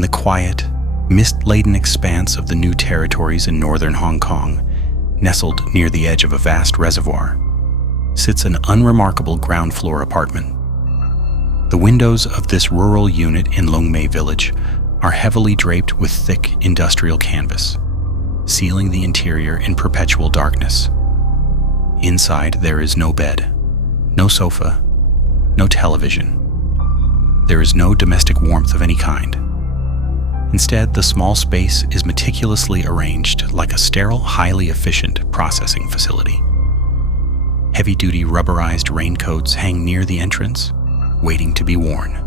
In the quiet, mist-laden expanse of the New Territories in northern Hong Kong, nestled near the edge of a vast reservoir, sits an unremarkable ground-floor apartment. The windows of this rural unit in Lungme village are heavily draped with thick industrial canvas, sealing the interior in perpetual darkness. Inside, there is no bed, no sofa, no television. There is no domestic warmth of any kind. Instead, the small space is meticulously arranged like a sterile, highly efficient processing facility. Heavy-duty rubberized raincoats hang near the entrance, waiting to be worn.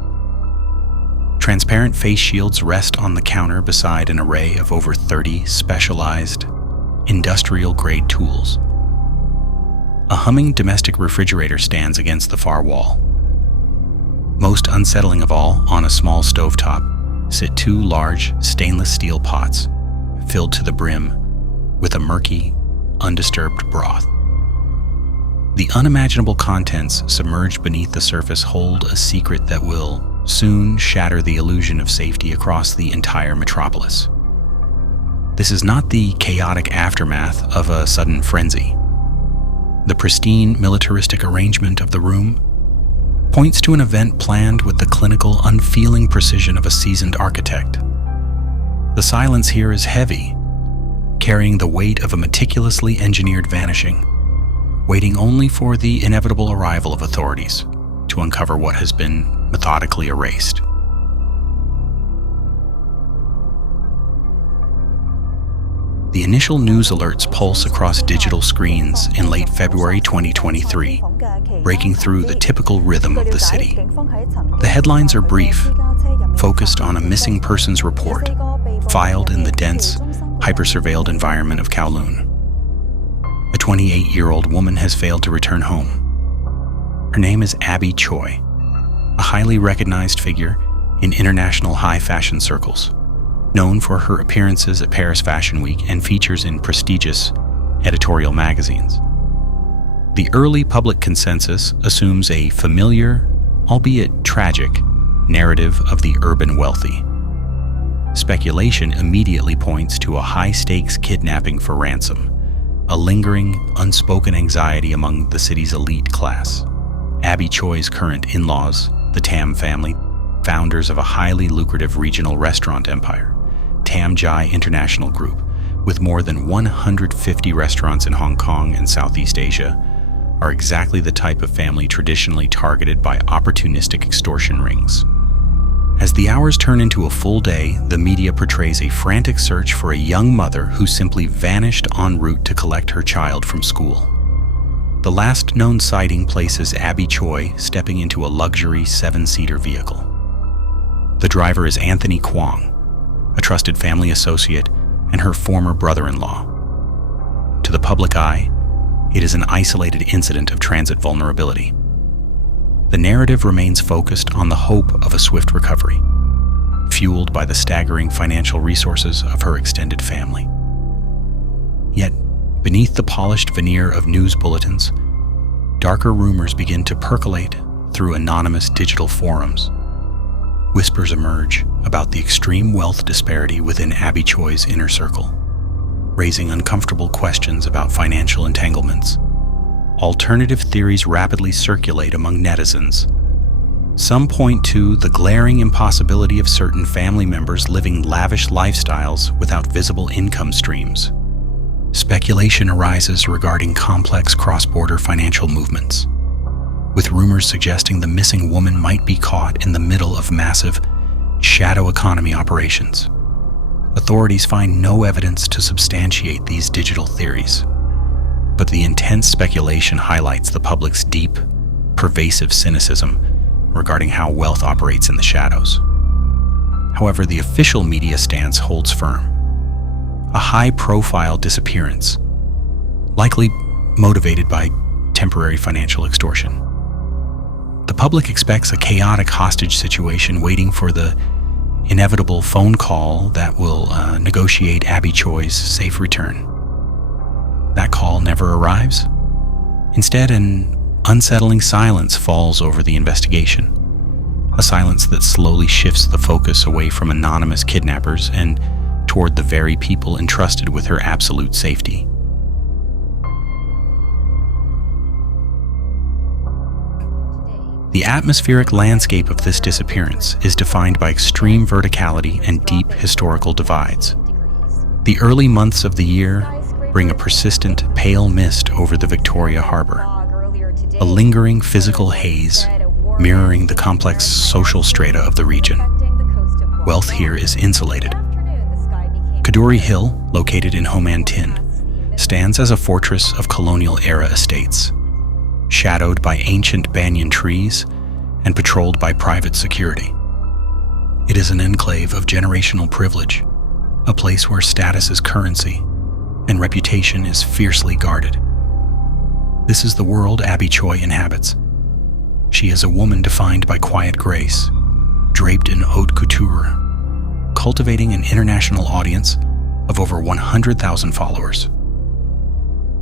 Transparent face shields rest on the counter beside an array of over 30 specialized, industrial-grade tools. A humming domestic refrigerator stands against the far wall. Most unsettling of all, on a small stovetop, sit two large stainless steel pots filled to the brim with a murky, undisturbed broth. The unimaginable contents submerged beneath the surface hold a secret that will soon shatter the illusion of safety across the entire metropolis. This is not the chaotic aftermath of a sudden frenzy. The pristine, militaristic arrangement of the room points to an event planned with the clinical, unfeeling precision of a seasoned architect. The silence here is heavy, carrying the weight of a meticulously engineered vanishing, waiting only for the inevitable arrival of authorities to uncover what has been methodically erased. The initial news alerts pulse across digital screens in late February 2023, breaking through the typical rhythm of the city. The headlines are brief, focused on a missing persons report, filed in the dense, hyper-surveilled environment of Kowloon. A 28-year-old woman has failed to return home. Her name is Abby Choi, a highly recognized figure in international high fashion circles, known for her appearances at Paris Fashion Week and features in prestigious editorial magazines. The early public consensus assumes a familiar, albeit tragic, narrative of the urban wealthy. Speculation immediately points to a high-stakes kidnapping for ransom, a lingering, unspoken anxiety among the city's elite class. Abby Choi's current in-laws, the Tam family, founders of a highly lucrative regional restaurant empire, Tam Jai International Group, with more than 150 restaurants in Hong Kong and Southeast Asia, are exactly the type of family traditionally targeted by opportunistic extortion rings. As the hours turn into a full day, the media portrays a frantic search for a young mother who simply vanished en route to collect her child from school. The last known sighting places Abby Choi stepping into a luxury 7-seater vehicle. The driver is Anthony Kwong, a trusted family associate and her former brother-in-law. To the public eye, it is an isolated incident of transit vulnerability. The narrative remains focused on the hope of a swift recovery, fueled by the staggering financial resources of her extended family. Yet, beneath the polished veneer of news bulletins, darker rumors begin to percolate through anonymous digital forums. Whispers emerge about the extreme wealth disparity within Abby Choi's inner circle, raising uncomfortable questions about financial entanglements. Alternative theories rapidly circulate among netizens. Some point to the glaring impossibility of certain family members living lavish lifestyles without visible income streams. Speculation arises regarding complex cross-border financial movements, with rumors suggesting the missing woman might be caught in the middle of massive shadow economy operations. Authorities find no evidence to substantiate these digital theories, but the intense speculation highlights the public's deep, pervasive cynicism regarding how wealth operates in the shadows. However, the official media stance holds firm. A high-profile disappearance, likely motivated by temporary financial extortion. The public expects a chaotic hostage situation waiting for the inevitable phone call that will negotiate Abby Choi's safe return. That call never arrives. Instead, an unsettling silence falls over the investigation. a silence that slowly shifts the focus away from anonymous kidnappers and toward the very people entrusted with her absolute safety. The atmospheric landscape of this disappearance is defined by extreme verticality and deep historical divides. The early months of the year bring a persistent, pale mist over the Victoria Harbour, a lingering physical haze mirroring the complex social strata of the region. Wealth here is insulated. Kadoorie Hill, located in Ho Man Tin, stands as a fortress of colonial-era estates, shadowed by ancient banyan trees and patrolled by private security. It is an enclave of generational privilege, a place where status is currency and reputation is fiercely guarded. This is the world Abby Choi inhabits. She is a woman defined by quiet grace, draped in haute couture, cultivating an international audience of over 100,000 followers.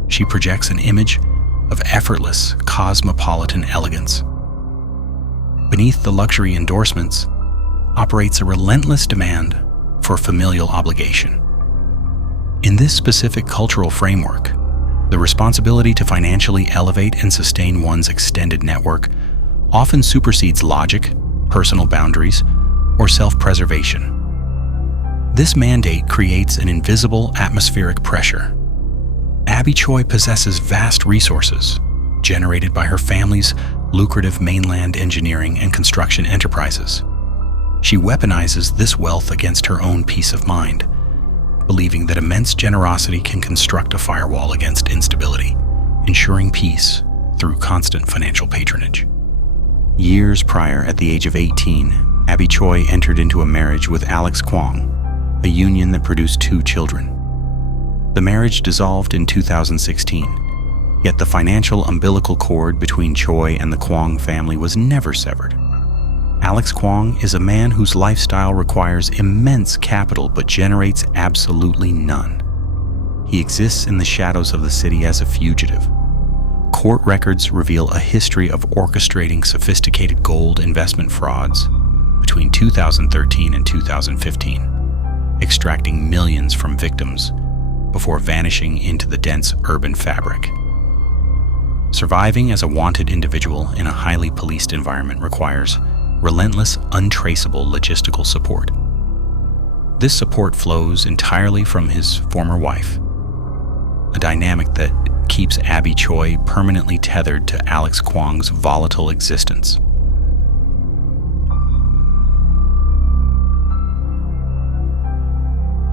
She projects an image of effortless, cosmopolitan elegance. Beneath the luxury endorsements operates a relentless demand for familial obligation. In this specific cultural framework, the responsibility to financially elevate and sustain one's extended network often supersedes logic, personal boundaries, or self-preservation. This mandate creates an invisible atmospheric pressure. Abby Choi possesses vast resources generated by her family's lucrative mainland engineering and construction enterprises. She weaponizes this wealth against her own peace of mind, believing that immense generosity can construct a firewall against instability, ensuring peace through constant financial patronage. Years prior, at the age of 18, Abby Choi entered into a marriage with Alex Kwong, a union that produced 2 children. The marriage dissolved in 2016, yet the financial umbilical cord between Choi and the Kwong family was never severed. Alex Kwong is a man whose lifestyle requires immense capital but generates absolutely none. He exists in the shadows of the city as a fugitive. Court records reveal a history of orchestrating sophisticated gold investment frauds between 2013 and 2015, extracting millions from victims before vanishing into the dense urban fabric. Surviving as a wanted individual in a highly policed environment requires relentless, untraceable logistical support. This support flows entirely from his former wife, a dynamic that keeps Abby Choi permanently tethered to Alex Kwong's volatile existence.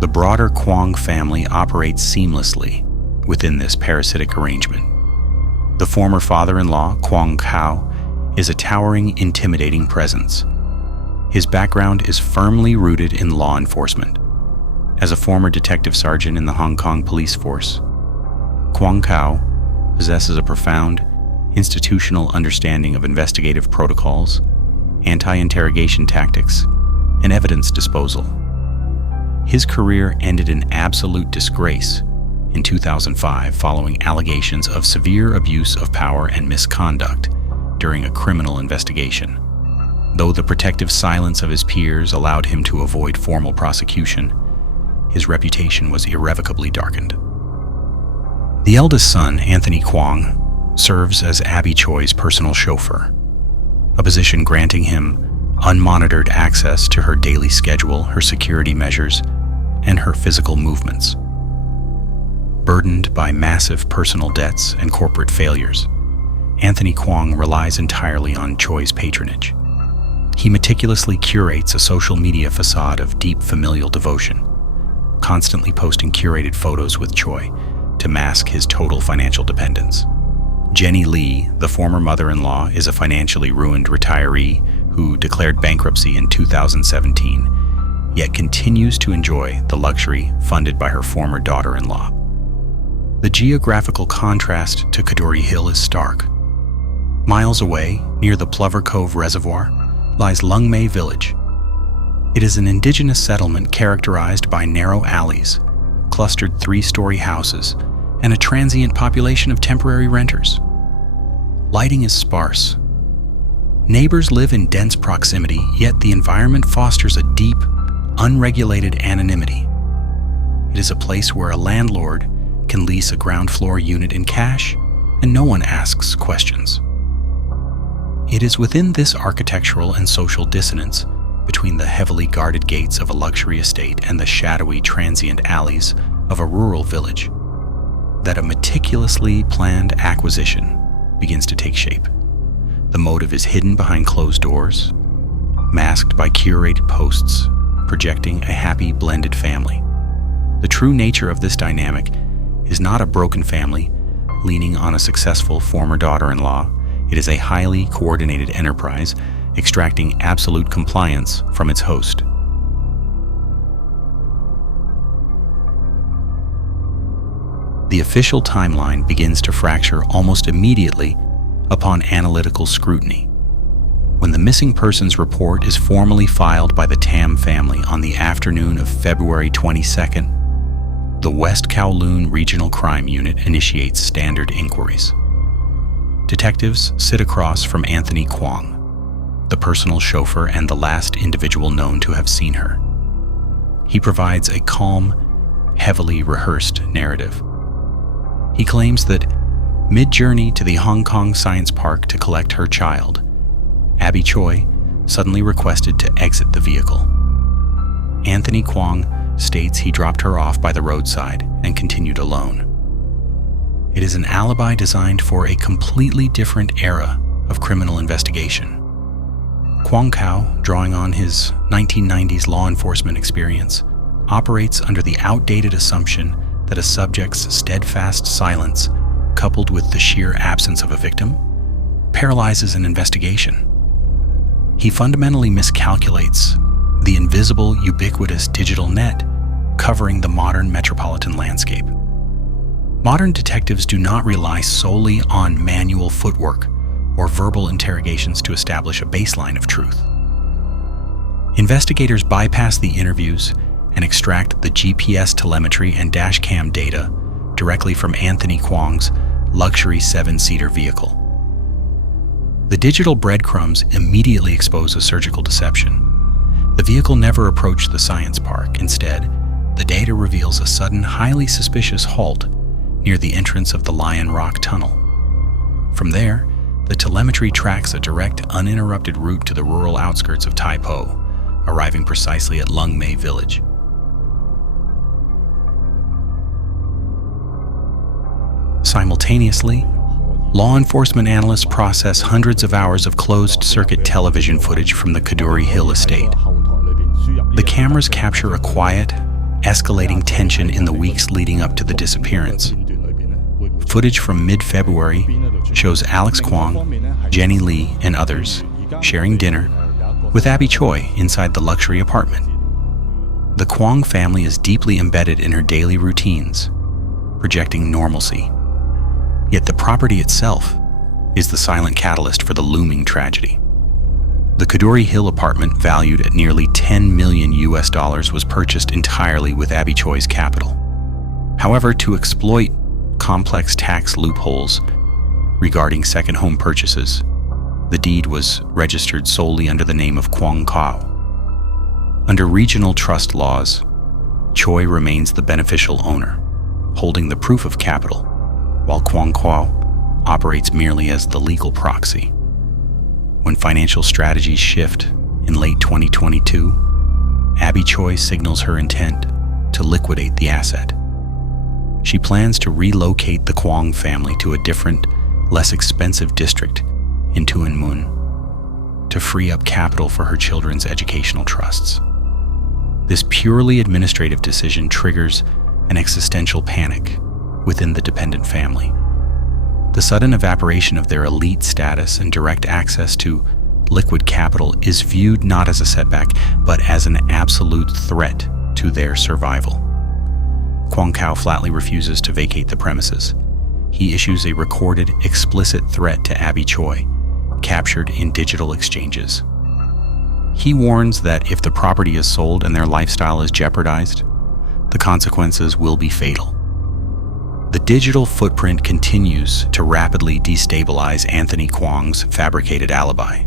The broader Kwong family operates seamlessly within this parasitic arrangement. The former father-in-law, Kwong Kao, is a towering, intimidating presence. His background is firmly rooted in law enforcement. As a former detective sergeant in the Hong Kong police force, Kwong Kao possesses a profound institutional understanding of investigative protocols, anti-interrogation tactics, and evidence disposal. His career ended in absolute disgrace in 2005 following allegations of severe abuse of power and misconduct during a criminal investigation. Though the protective silence of his peers allowed him to avoid formal prosecution, his reputation was irrevocably darkened. The eldest son, Anthony Kwong, serves as Abby Choi's personal chauffeur, a position granting him unmonitored access to her daily schedule, her security measures, and her physical movements. Burdened by massive personal debts and corporate failures, Anthony Kwong relies entirely on Choi's patronage. He meticulously curates a social media facade of deep familial devotion, constantly posting curated photos with Choi to mask his total financial dependence. Jenny Lee, the former mother-in-law, is a financially ruined retiree who declared bankruptcy in 2017, yet continues to enjoy the luxury funded by her former daughter-in-law. The geographical contrast to Kadoorie Hill is stark. Miles away, near the Plover Cove Reservoir, lies Lungme village. It is an indigenous settlement characterized by narrow alleys, clustered 3-story houses, and a transient population of temporary renters. Lighting is sparse. Neighbors live in dense proximity, yet the environment fosters a deep, unregulated anonymity. It is a place where a landlord can lease a ground floor unit in cash, and no one asks questions. It is within this architectural and social dissonance between the heavily guarded gates of a luxury estate and the shadowy transient alleys of a rural village that a meticulously planned acquisition begins to take shape. The motive is hidden behind closed doors, masked by curated posts, projecting a happy blended family. The true nature of this dynamic is not a broken family leaning on a successful former daughter-in-law. It is a highly coordinated enterprise extracting absolute compliance from its host. The official timeline begins to fracture almost immediately upon analytical scrutiny. When the missing persons report is formally filed by the Tam family on the afternoon of February 22nd, the West Kowloon Regional Crime Unit initiates standard inquiries. Detectives sit across from Anthony Kwong, the personal chauffeur and the last individual known to have seen her. He provides a calm, heavily rehearsed narrative. He claims that mid-journey to the Hong Kong Science Park to collect her child, Abby Choi suddenly requested to exit the vehicle. Anthony Kwong states he dropped her off by the roadside and continued alone. It is an alibi designed for a completely different era of criminal investigation. Kwong Kao, drawing on his 1990s law enforcement experience, operates under the outdated assumption that a subject's steadfast silence, coupled with the sheer absence of a victim, paralyzes an investigation. He fundamentally miscalculates the invisible, ubiquitous digital net covering the modern metropolitan landscape. Modern detectives do not rely solely on manual footwork or verbal interrogations to establish a baseline of truth. Investigators bypass the interviews and extract the GPS telemetry and dashcam data directly from Anthony Kwong's luxury 7-seater vehicle. The digital breadcrumbs immediately expose a surgical deception. The vehicle never approached the science park. Instead, the data reveals a sudden, highly suspicious halt near the entrance of the Lion Rock Tunnel. From there, the telemetry tracks a direct, uninterrupted route to the rural outskirts of Tai Po, arriving precisely at Lungme village. Simultaneously, law enforcement analysts process hundreds of hours of closed-circuit television footage from the Kadoorie Hill estate. The cameras capture a quiet, escalating tension in the weeks leading up to the disappearance. Footage from mid-February shows Alex Kwong, Jenny Lee, and others sharing dinner with Abby Choi inside the luxury apartment. The Kwong family is deeply embedded in her daily routines, projecting normalcy. Yet the property itself is the silent catalyst for the looming tragedy. The Kadoorie Hill apartment, valued at nearly $10 million was purchased entirely with Abby Choi's capital. However, to exploit complex tax loopholes regarding second home purchases, the deed was registered solely under the name of Kwong Kao. Under regional trust laws, Choi remains the beneficial owner, holding the proof of capital, while Kwong Kao operates merely as the legal proxy. When financial strategies shift in late 2022, Abby Choi signals her intent to liquidate the asset. She plans to relocate the Kwong family to a different, less expensive district in Tuen Mun to free up capital for her children's educational trusts. This purely administrative decision triggers an existential panic within the dependent family. The sudden evaporation of their elite status and direct access to liquid capital is viewed not as a setback, but as an absolute threat to their survival. Kwong Kao flatly refuses to vacate the premises. He issues a recorded, explicit threat to Abby Choi, captured in digital exchanges. He warns that if the property is sold and their lifestyle is jeopardized, the consequences will be fatal. The digital footprint continues to rapidly destabilize Anthony Kwong's fabricated alibi.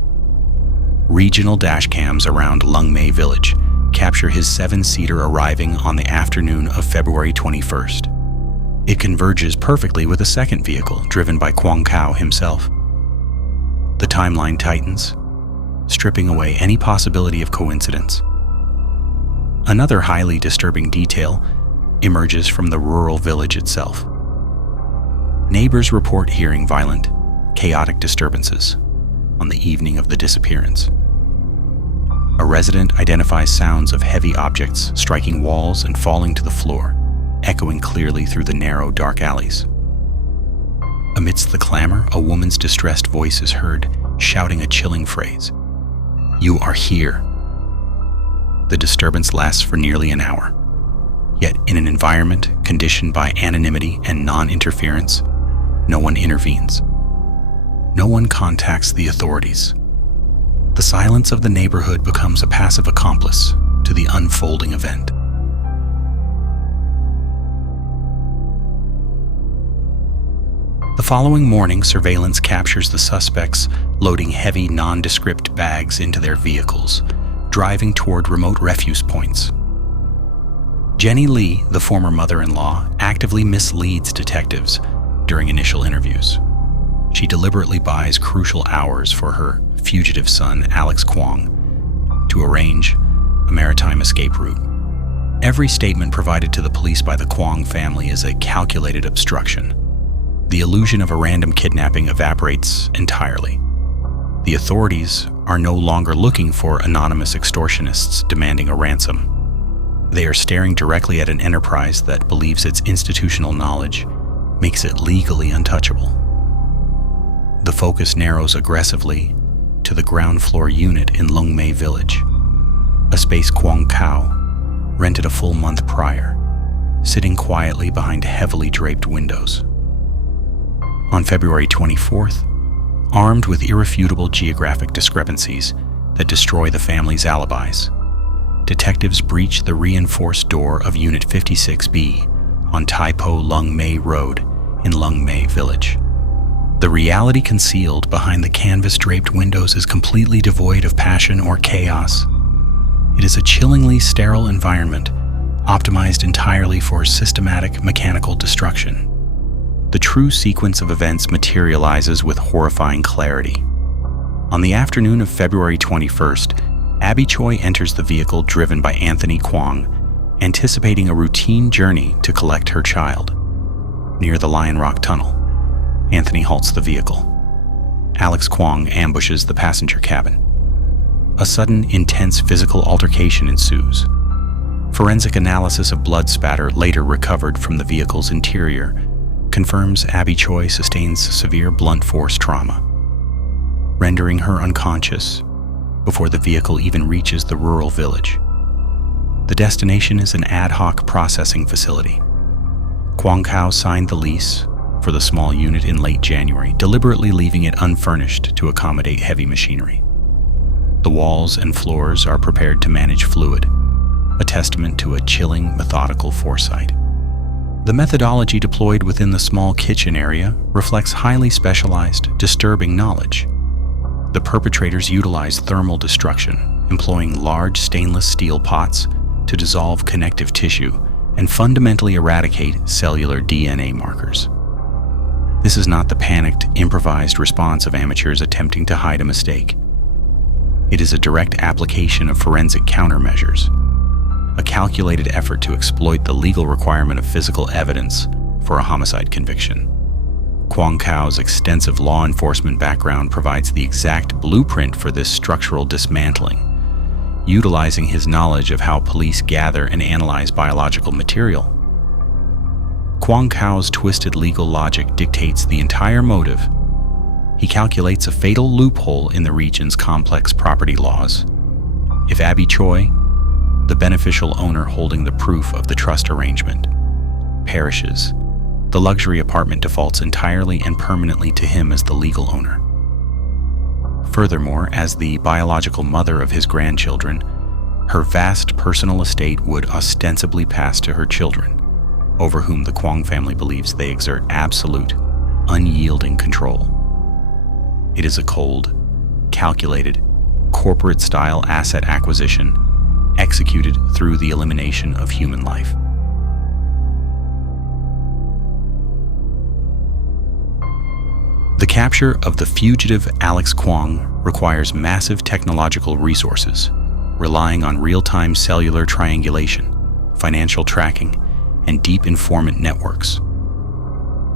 Regional dashcams around Lungme village capture his 7-seater arriving on the afternoon of February 21st. It converges perfectly with a second vehicle driven by Kwang Kao himself. The timeline tightens, stripping away any possibility of coincidence. Another highly disturbing detail emerges from the rural village itself. Neighbors report hearing violent, chaotic disturbances on the evening of the disappearance. A resident identifies sounds of heavy objects striking walls and falling to the floor, echoing clearly through the narrow, dark alleys. Amidst the clamor, a woman's distressed voice is heard, shouting a chilling phrase, "You are here." The disturbance lasts for nearly an hour. Yet in an environment conditioned by anonymity and non-interference, no one intervenes. No one contacts the authorities. The silence of the neighborhood becomes a passive accomplice to the unfolding event. The following morning, surveillance captures the suspects loading heavy, nondescript bags into their vehicles, driving toward remote refuse points. Jenny Lee, the former mother-in-law, actively misleads detectives during initial interviews. She deliberately buys crucial hours for her fugitive son, Alex Kwong, to arrange a maritime escape route. Every statement provided to the police by the Kwong family is a calculated obstruction. The illusion of a random kidnapping evaporates entirely. The authorities are no longer looking for anonymous extortionists demanding a ransom. They are staring directly at an enterprise that believes its institutional knowledge makes it legally untouchable. The focus narrows aggressively to the ground floor unit in Lungme village, a space Kwang Kao rented a full month prior, sitting quietly behind heavily draped windows. On February 24th, armed with irrefutable geographic discrepancies that destroy the family's alibis, detectives breach the reinforced door of Unit 56B on Tai Po Lungme Road in Lungme village. The reality concealed behind the canvas-draped windows is completely devoid of passion or chaos. It is a chillingly sterile environment, optimized entirely for systematic mechanical destruction. The true sequence of events materializes with horrifying clarity. On the afternoon of February 21st, Abby Choi enters the vehicle driven by Anthony Kwong, anticipating a routine journey to collect her child. Near the Lion Rock Tunnel, Anthony halts the vehicle. Alex Kwong ambushes the passenger cabin. A sudden, intense physical altercation ensues. Forensic analysis of blood spatter later recovered from the vehicle's interior confirms Abby Choi sustains severe blunt force trauma, rendering her unconscious before the vehicle even reaches the rural village. The destination is an ad hoc processing facility. Kwang Kao signed the lease for the small unit in late January, deliberately leaving it unfurnished to accommodate heavy machinery. The walls and floors are prepared to manage fluid, a testament to a chilling, methodical foresight. The methodology deployed within the small kitchen area reflects highly specialized, disturbing knowledge. The perpetrators utilized thermal destruction, employing large stainless steel pots to dissolve connective tissue and fundamentally eradicate cellular DNA markers. This is not the panicked, improvised response of amateurs attempting to hide a mistake. It is a direct application of forensic countermeasures, a calculated effort to exploit the legal requirement of physical evidence for a homicide conviction. Kwang Kao's extensive law enforcement background provides the exact blueprint for this structural dismantling, utilizing his knowledge of how police gather and analyze biological material. Kwang Kao's twisted legal logic dictates the entire motive. He calculates a fatal loophole in the region's complex property laws. If Abby Choi, the beneficial owner holding the proof of the trust arrangement, perishes, the luxury apartment defaults entirely and permanently to him as the legal owner. Furthermore, as the biological mother of his grandchildren, her vast personal estate would ostensibly pass to her children, over whom the Kwong family believes they exert absolute, unyielding control. It is a cold, calculated, corporate-style asset acquisition executed through the elimination of human life. The capture of the fugitive Alex Kwong requires massive technological resources, relying on real-time cellular triangulation, financial tracking, and deep informant networks.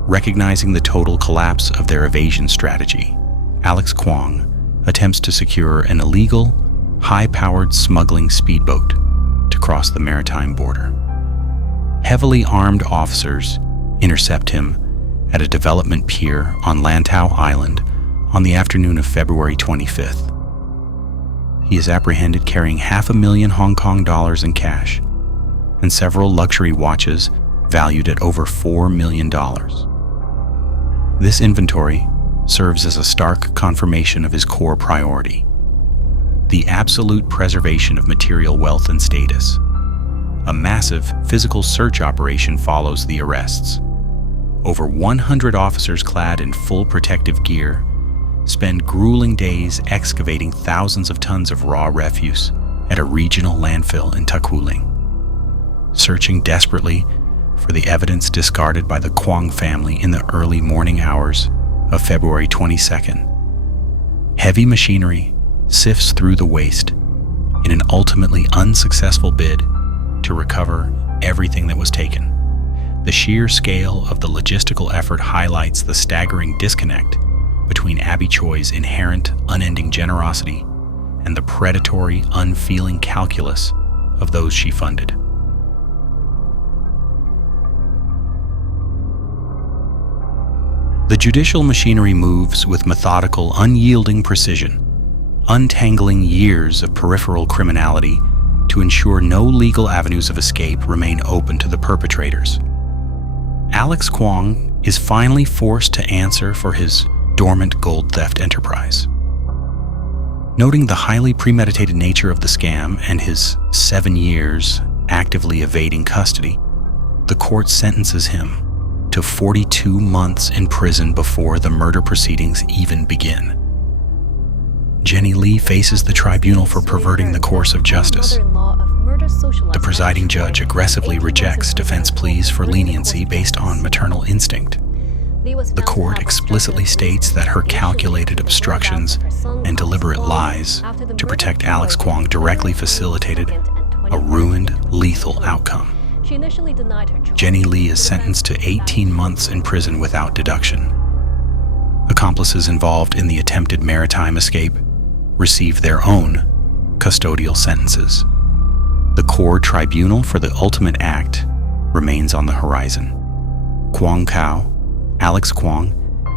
Recognizing the total collapse of their evasion strategy, Alex Kwong attempts to secure an illegal, high-powered smuggling speedboat to cross the maritime border. Heavily armed officers intercept him at a development pier on Lantau Island on the afternoon of February 25th. He is apprehended carrying $500,000 Hong Kong dollars in cash and several luxury watches valued at over $4 million. This inventory serves as a stark confirmation of his core priority: the absolute preservation of material wealth and status. A massive physical search operation follows the arrests. Over 100 officers clad in full protective gear spend grueling days excavating thousands of tons of raw refuse at a regional landfill in Takuling, searching desperately for the evidence discarded by the Kwong family in the early morning hours of February 22nd. Heavy machinery sifts through the waste in an ultimately unsuccessful bid to recover everything that was taken. The sheer scale of the logistical effort highlights the staggering disconnect between Abby Choi's inherent, unending generosity and the predatory, unfeeling calculus of those she funded. The judicial machinery moves with methodical, unyielding precision, untangling years of peripheral criminality to ensure no legal avenues of escape remain open to the perpetrators. Alex Kwong is finally forced to answer for his dormant gold theft enterprise. Noting the highly premeditated nature of the scam and his 7 years actively evading custody, the court sentences him to 42 months in prison before the murder proceedings even begin. Jenny Lee faces the tribunal for perverting the course of justice. The presiding judge aggressively rejects defense pleas for leniency based on maternal instinct. The court explicitly states that her calculated obstructions and deliberate lies to protect Alex Kwong directly facilitated a ruined, lethal outcome. Jenny Lee is sentenced to 18 months in prison without deduction. Accomplices involved in the attempted maritime escape receive their own custodial sentences. The core tribunal for the ultimate act remains on the horizon. Kwong Kao, Alex Kwong,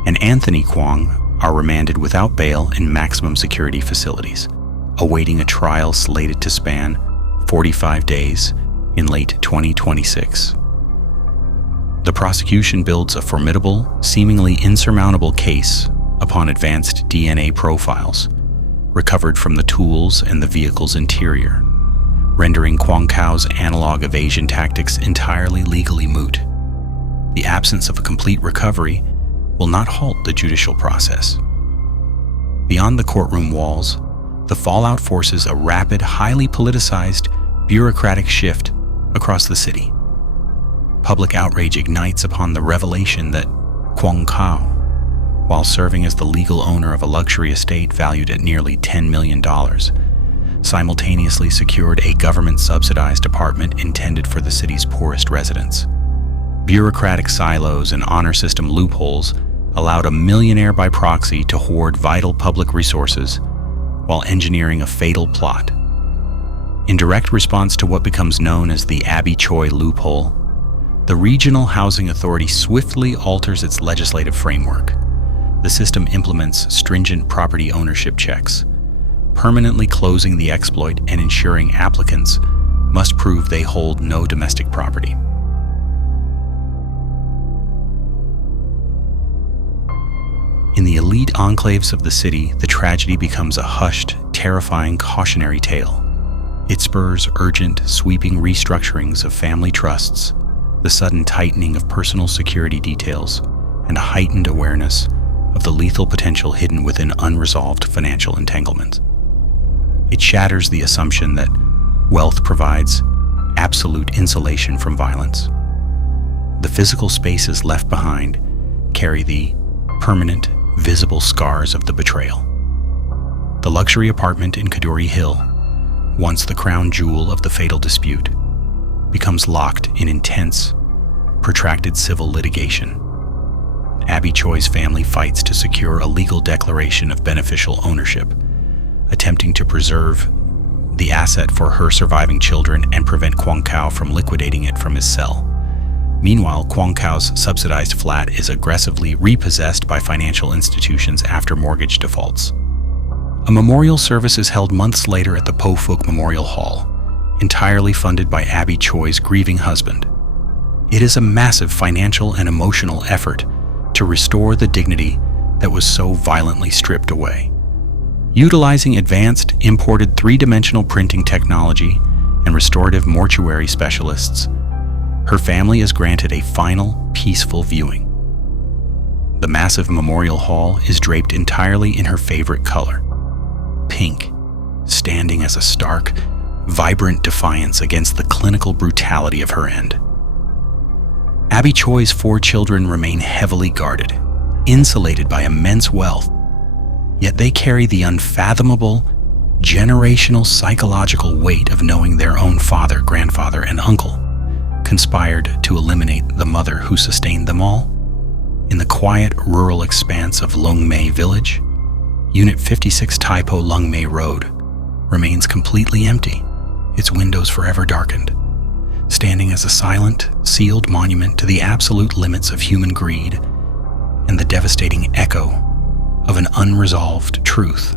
and Anthony Kwong are remanded without bail in maximum security facilities, awaiting a trial slated to span 45 days in late 2026. The prosecution builds a formidable, seemingly insurmountable case upon advanced DNA profiles recovered from the tools and the vehicle's interior, rendering Kwong Kao's analog evasion tactics entirely legally moot. The absence of a complete recovery will not halt the judicial process. Beyond the courtroom walls, the fallout forces a rapid, highly politicized, bureaucratic shift across the city. Public outrage ignites upon the revelation that Kwong Kao, while serving as the legal owner of a luxury estate valued at nearly $10 million, simultaneously secured a government-subsidized apartment intended for the city's poorest residents. Bureaucratic silos and honor system loopholes allowed a millionaire by proxy to hoard vital public resources while engineering a fatal plot. In direct response to what becomes known as the Abby Choi loophole, the Regional Housing Authority swiftly alters its legislative framework. The system implements stringent property ownership checks, permanently closing the exploit and ensuring applicants must prove they hold no domestic property. In the elite enclaves of the city, the tragedy becomes a hushed, terrifying cautionary tale. It spurs urgent, sweeping restructurings of family trusts, the sudden tightening of personal security details, and a heightened awareness of the lethal potential hidden within unresolved financial entanglements. It shatters the assumption that wealth provides absolute insulation from violence. The physical spaces left behind carry the permanent, visible scars of the betrayal. The luxury apartment in Kadoorie Hill, once the crown jewel of the fatal dispute, becomes locked in intense, protracted civil litigation. Abby Choi's family fights to secure a legal declaration of beneficial ownership, attempting to preserve the asset for her surviving children and prevent Kwang Kao from liquidating it from his cell. Meanwhile, Kwang Kao's subsidized flat is aggressively repossessed by financial institutions after mortgage defaults. A memorial service is held months later at the Po Phuc Memorial Hall, entirely funded by Abby Choi's grieving husband. It is a massive financial and emotional effort to restore the dignity that was so violently stripped away. Utilizing advanced, imported three-dimensional printing technology and restorative mortuary specialists, her family is granted a final, peaceful viewing. The massive memorial hall is draped entirely in her favorite color, pink, standing as a stark, vibrant defiance against the clinical brutality of her end. Abby Choi's 4 children remain heavily guarded, insulated by immense wealth, yet they carry the unfathomable, generational psychological weight of knowing their own father, grandfather, and uncle conspired to eliminate the mother who sustained them all. In the quiet, rural expanse of Lungme village, Unit 56 Taipo Lungme Road remains completely empty, its windows forever darkened, standing as a silent, sealed monument to the absolute limits of human greed and the devastating echo of an unresolved truth.